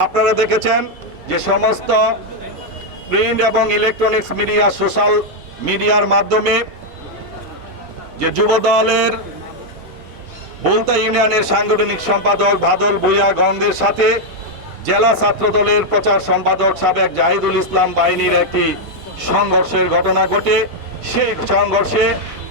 আপনারা দেখেছেন যে সমস্ত প্রিন্ট এবং ইলেকট্রনিক্স মিডিয়া, সোশ্যাল মিডিয়ার মাধ্যমে যে যুব দলের বলতা ইউনিয়নের সাংগঠনিক সম্পাদক বাদল ভুইয়া গঙ্গের সাথে জেলা ছাত্র দলের প্রচার সম্পাদক সাবেক জাহিদুল ইসলাম বাহিনীর একটি সংঘর্ষের ঘটনা ঘটে। সেই সংঘর্ষে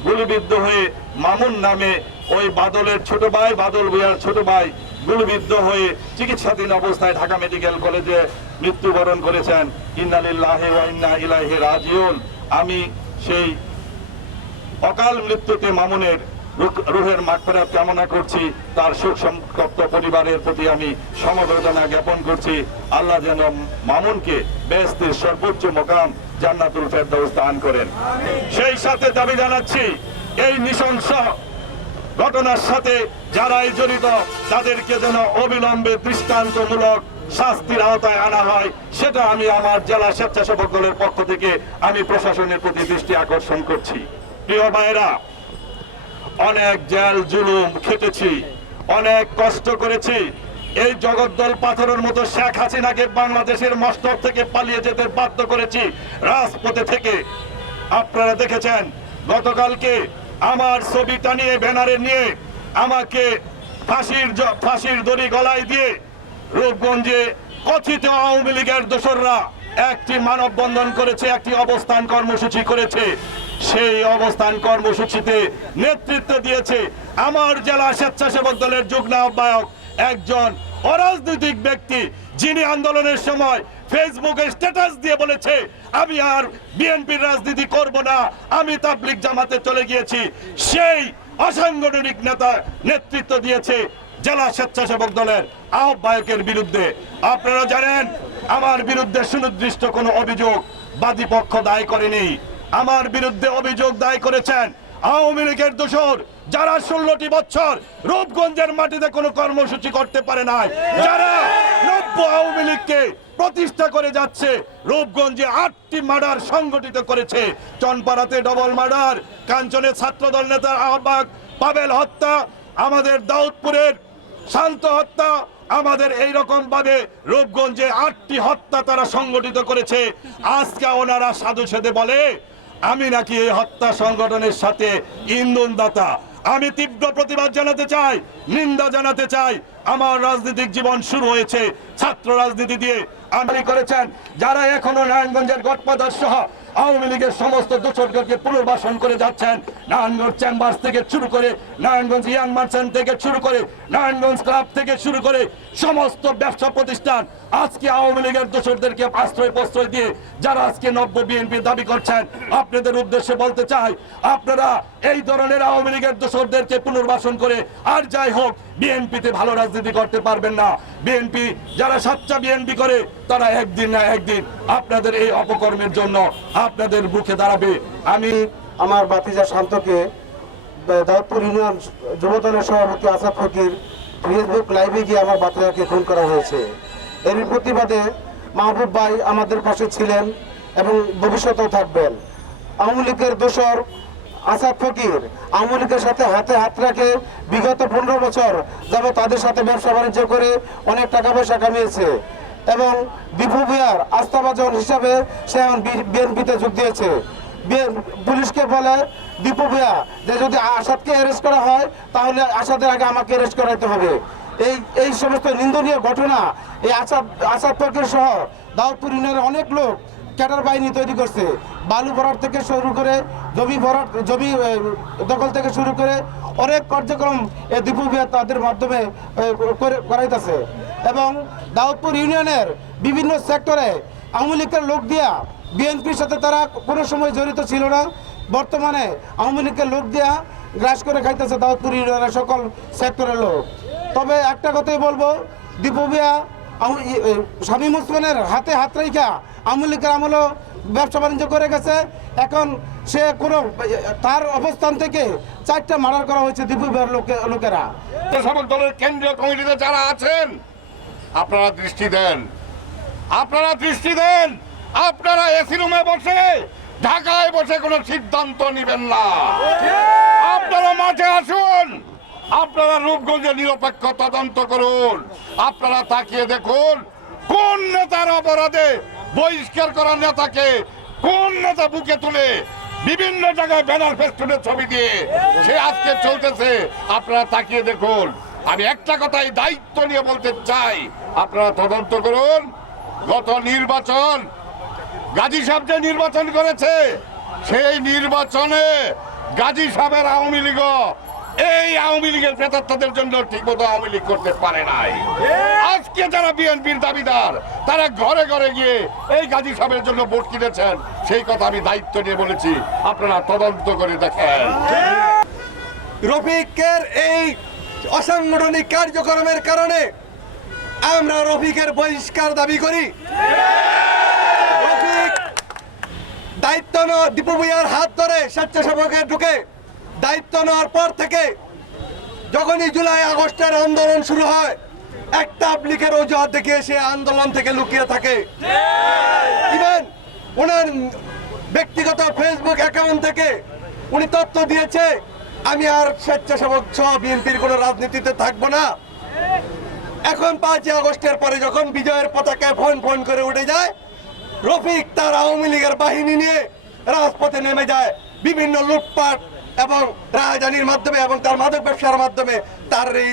গুলিবিদ্ধ হয়ে মামুন নামে ওই বাদলের ছোট ভাই, বাদল ভুইয়ার ছোট ভাই গুলিবিদ্ধ হয়ে চিকিৎসাধীন অবস্থায় ঢাকা মেডিকেল কলেজে মৃত্যুবরণ করেছেন। ইন্নালিল্লাহি ওয়া ইন্না ইলাইহি রাজিউন। আমি সেই অকাল মৃত্যুতে মামুনের রুহের মাগফিরাত কামনা করছি। তার শোক সংতপ্ত পরিবারের প্রতি আমি সমবেদনা জ্ঞাপন করছি। আল্লাহ যেন মামুনকে বেহেশতের সর্বোচ্চ মোকাম জান্নাতুল ফেরদৌস দান করেন। সেই সাথে দাবি জানাচ্ছি এই নৃশংস ঘটনার সাথে যারাই জড়িত, তাদেরকে যেন অবিলম্বে দৃষ্টান্তমূলক শাস্তির আওতায় আনা হয়, সেটা আমি আমার জেলা স্বেচ্ছাসেবক দলের পক্ষ থেকে আমি প্রশাসনের প্রতি দৃষ্টি আকর্ষণ করছি। প্রিয় ভাইয়েরা, অনেক জেল, জুলুম খেটেছি, অনেক কষ্ট করেছি। এই জগদ্দল পাথরের মতো শেখ হাসিনাকে বাংলাদেশের মস্তক থেকে পালিয়ে যেতে বাধ্য করেছি। রাজপথে থেকে। আপনারা দেখেছেন, গতকালকে আমার ছবি টানিয়ে, ব্যানারে নিয়ে আমাকে ফাঁসির ফাঁসির দড়ি গলায় দিয়ে রূপগঞ্জে কথিত আওয়ামী লীগের দোসররা একটি মানববন্ধন করেছে, একটি অবস্থান কর্মসূচি করেছে। সেই অবস্থান কর্মসূচিতে নেতৃত্ব দিয়েছে আমার জেলা স্বেচ্ছাসেবক দলের যুগ্ম আহ্বায়ক একজন অরাজনৈতিক ব্যক্তি যিনি আন্দোলনের সময় ফেসবুকে স্ট্যাটাস দিয়ে বলেছে, আমি আর বিএনপির রাজনীতি করব না, আমি তাবলিক জামাতে চলে গিয়েছি। সেই অসাংগঠনিক নেতা নেতৃত্ব দিয়েছে জেলা স্বেচ্ছাসেবক দলের আহ্বায়কের বিরুদ্ধে। আপনারা জানেন, আমার বিরুদ্ধে সুনির্দিষ্ট কোনো অভিযোগ বাদী পক্ষ দায় করেনি। আমার বিরুদ্ধে অভিযোগ দায় করেছেন আওয়ামী লীগের দোষর যারা ষোলোটি বছর রূপগঞ্জের মাটিতে কোনো কর্মসূচি করতে পারে নাই, যারা নব্য আওয়ামী লীগকে প্রতিষ্ঠা করে যাচ্ছে, রূপগঞ্জে আটটি মার্ডার সংগঠিত করেছে। চনপাড়াতে ডবল মার্ডার কাঞ্চনে ছাত্রদল নেতার আহ্বায়ক পাবেল হত্যা, আমাদের দাউদপুরের শান্ত হত্যা, আমাদের এই রকম ভাবে রূপগঞ্জে আটটি হত্যা তারা সংগঠিত করেছে। আজকে ওনারা সাধু সাথে বলে, আমি নাকি এই হত্যা সংগঠনের সাথে ইন্ধন দাতা আমি তীব্র প্রতিবাদ জানাতে চাই, নিন্দা জানাতে চাই। আমার রাজনৈতিক জীবন শুরু হয়েছে। ছাত্র রাজনীতি দিয়ে আমি করেছেন। যারা এখনও নারায়ণগঞ্জের গটপাদার সহ আওয়ামী লীগের সমস্ত দোষরকে পুনর্বাসন করে যাচ্ছেন। নারায়ণগঞ্জ চেম্বার্স থেকে শুরু করে, নারায়ণগঞ্জ ইয়াং মার্চেন্ট থেকে শুরু করে, নারায়ণগঞ্জ ক্লাব থেকে শুরু করে সমস্ত ব্যবসা প্রতিষ্ঠান আজকে আওয়ামী লীগের দোষরদেরকে আশ্রয় প্রশ্রয় দিয়ে যারা আজকে নব্য বিএনপির দাবি করছেন, আপনাদের উদ্দেশ্যে বলতে চাই, আপনারা এই ধরনের আওয়ামী লীগের দোষরদেরকে পুনর্বাসন করে আর যাই হোক বিএনপিতে ভালো রাজনীতি করতে পারবেন না। বিএনপি যারা সাচ্চা বিএনপি করে তারা একদিন না একদিন আপনাদের এই অপকর্মের জন্য আপনাদের বুকে দাঁড়াবে। আমি আমার বাতিজা শান্তকে দাউদপুর ইউনিয়ন যুবদলের সভাপতি আসাদ ফকির, ফেসবুক লাইভে গিয়ে আমার বাতিজাকে খুন করা হয়েছে। এর প্রতিবাদে মাহবুব ভাই আমাদের পাশে ছিলেন এবং ভবিষ্যতেও থাকবেন। আওয়ামী লীগের দোসর আসাদ ফকির আওয়ামী লীগের সাথে হাতে হাত রাখে বিগত পনেরো বছর যাবত তাদের সাথে ব্যবসা বাণিজ্য করে অনেক টাকা পয়সা কামিয়েছে। এবং দীপু ভূয়ার আস্থাভাজন হিসাবে সে এখন বিএনপিতে যোগ দিয়েছে। পুলিশকে বলে, দীপু ভূয়া যে যদি আসাদকে অ্যারেস্ট করা হয়, তাহলে আসাদের আগে আমাকে অ্যারেস্ট করাইতে হবে। এই এই সমস্ত নিন্দনীয় ঘটনা এই আসাদ আসাদ ফকির সহ দাউদপুর ইউনিয়নের অনেক লোক ক্যাডার বাহিনী তৈরি করছে। বালু ভরাট থেকে শুরু করে জমি ভরাট, জমি দখল থেকে শুরু করে অনেক কার্যক্রম এই দীপু ভূয়া তাদের মাধ্যমে করে- করাইতেছে। এবং দাউদপুর ইউনিয়নের বিভিন্ন সেক্টরে আওয়ামী লীগের লোক দিয়া বিএনপির সাথে তারা কোনো সময় জড়িত ছিল না। বর্তমানে আওয়ামী লীগের লোক দিয়া গ্রাস করে খাইতেছে দাউদপুর ইউনিয়নের সকল সেক্টরের লোক। তবে একটা কথাই বলব দীপু ভূয়া আওয়ামী- ই- এ, শামীম ওসমানের হাতে হাত রেখা আওয়ামী লীগের আমলও ব্যবসা বাণিজ্য করে গেছে। এখন সে কোনো তার অবস্থান থেকে চারটা মার্ডার করা হয়েছে দীপু ভূয়ার লোকেরা। দলের কেন্দ্রীয় কমিটিতে যারা আছেন আপনারা দৃষ্টি দেন। আপনারা দৃষ্টি দেন। আপনারা এসি রুমে বসে, ঢাকায় বসে কোনো সিদ্ধান্ত নেবেন না। আপনারা মাঠে আসুন। আপনারা রূপগঞ্জে নিরপেক্ষ তদন্ত করুন। আপনারা তাকিয়ে দেখুন, কোন নেতার অপরাধে বহিষ্কার করা নেতাকে কোন নেতা বুকে তুলে বিভিন্ন জায়গায় ব্যানার ফেস্টুনের ছবি দিয়ে সে আজকে চলতেছে। আপনারা তাকিয়ে দেখুন। আমি একটা কথাই দায়িত্ব নিয়ে বলতে চাই। আপনারা তদন্ত করুন। গত নির্বাচন, গাজী সাহেব যে নির্বাচন করেছে, সেই নির্বাচনে গাজী সাহেবের আওয়ামী লীগ, এই আওয়ামী লীগের প্রেতাত্মাদের জন্য ঠিকমতো আওয়ামী লীগ করতে পারে নাই। আজকে যারা বিএনপির দাবিদার, তারা ঘরে ঘরে গিয়ে এই গাজী সাহেবের জন্য ভোট কিনেছেন, সেই কথা আমি দায়িত্ব নিয়ে বলেছি। আপনারা তদন্ত করে দেখেন। রফিকের এই অসাংগঠনিক কার্যক্রমের কারণে আমরা রফিকের বহিষ্কার দাবি করি। দায়িত্ব নেওয়া দীপু ভুইয়ার হাত ধরে স্বেচ্ছাসেবকে ঢুকে দায়িত্ব নেওয়ার পর থেকে যখনই জুলাই, আগস্টের আন্দোলন শুরু হয়, একটা আপ্লিকের অজুহাত দেখিয়ে সে আন্দোলন থেকে লুকিয়ে থাকে। ইভেন ওনার ব্যক্তিগত ফেসবুক অ্যাকাউন্ট থেকে উনি তথ্য দিয়েছে আমি আর স্বেচ্ছাসেবক সহ বিএনপির কোনো রাজনীতিতে থাকব না। এখন পাঁচই আগস্টের পরে যখন বিজয়ের পতাকায় ফোন ফোন করে উঠে যায়, রফিক তার আওয়ামী লীগের বাহিনী নিয়ে রাজপথে নেমে যায় বিভিন্ন লুটপাট এবং রাজধানীর মাধ্যমে এবং তার মাদক ব্যবসার মাধ্যমে তার এই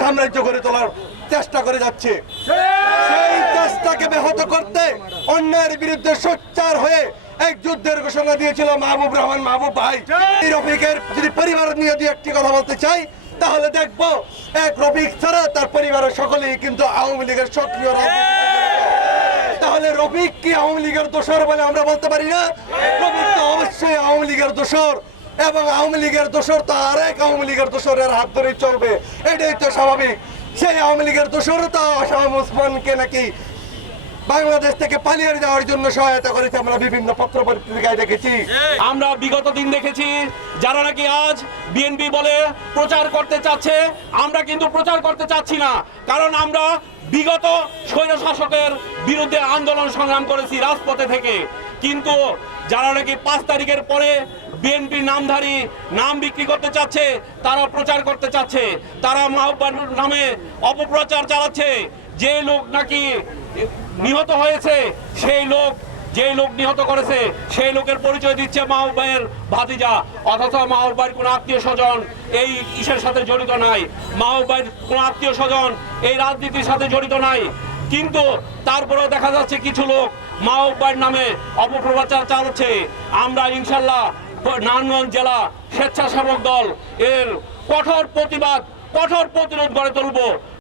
সাম্রাজ্য গড়ে তোলার চেষ্টা করে যাচ্ছে। সেই চেষ্টাকে ব্যাহত করতে অন্যায়ের বিরুদ্ধে সোচ্চার হয়ে এক যুদ্ধের ঘোষণা দিয়েছিল মাহবুব রহমান মাহবুব ভাই। এই রফিকের যদি পরিবার নিয়ে দুই একটি কথা বলতে চাই তাহলে দেখব এক রফিক ছাড়া তার পরিবারের সকলেই কিন্তু আওয়ামী লীগের সক্রিয় তাহলে রফিক কি আওয়ামী লীগের দোষর বলে আমরা বলতে পারি না? রফিক তো অবশ্যই আওয়ামী লীগের দোষর এবং আওয়ামী লীগের দোষর তো আরেক আওয়ামী লীগের দোষরের হাত ধরেই চলবে। এটাই তো স্বাভাবিক। সেই আওয়ামী লীগের দোষর তো আসাম ওসমানকে নাকি বাংলাদেশ থেকে পালিয়ে যাওয়ার জন্য সহায়তা করেছে আমরা বিভিন্ন পত্র পত্রিকায় দেখেছি। আমরা বিগত দিন দেখেছি যারা নাকি আজ বিএনপি বলে প্রচার করতে চাচ্ছে আমরা কিন্তু প্রচার করতে চাচ্ছি না। কারণ আমরা বিগত স্বৈর শাসকের বিরুদ্ধে আন্দোলন সংগ্রাম করেছি রাজপথে থেকে। কিন্তু যারা নাকি পাঁচ তারিখের পরে বিএনপি নামধারী নাম বিক্রি করতে চাচ্ছে তারা প্রচার করতে চাচ্ছে। তারা মাহবান নামে অপপ্রচার চালাচ্ছে। যে লোক নাকি নিহত হয়েছে। সেই লোক যে লোক নিহত করেছে, সেই লোকের পরিচয় দিচ্ছে মাহবুব ভাইয়ের ভাতিজা। অথচ মাহবুব ভাইয়ের কোনো আত্মীয় স্বজন এই ইসের সাথে জড়িত নাই। মাহবুব ভাইয়ের কোনো আত্মীয় স্বজন এই রাজনীতির সাথে জড়িত নাই। কিন্তু তারপরেও দেখা যাচ্ছে কিছু লোক মাহবুব ভাইয়ের নামে অপপ্রচার চালাচ্ছে। আমরা ইনশাল্লাহ নারায়ণগঞ্জ জেলা স্বেচ্ছাসেবক দল এর কঠোর প্রতিবাদ, কঠোর প্রতিরোধ গড়ে তুলব।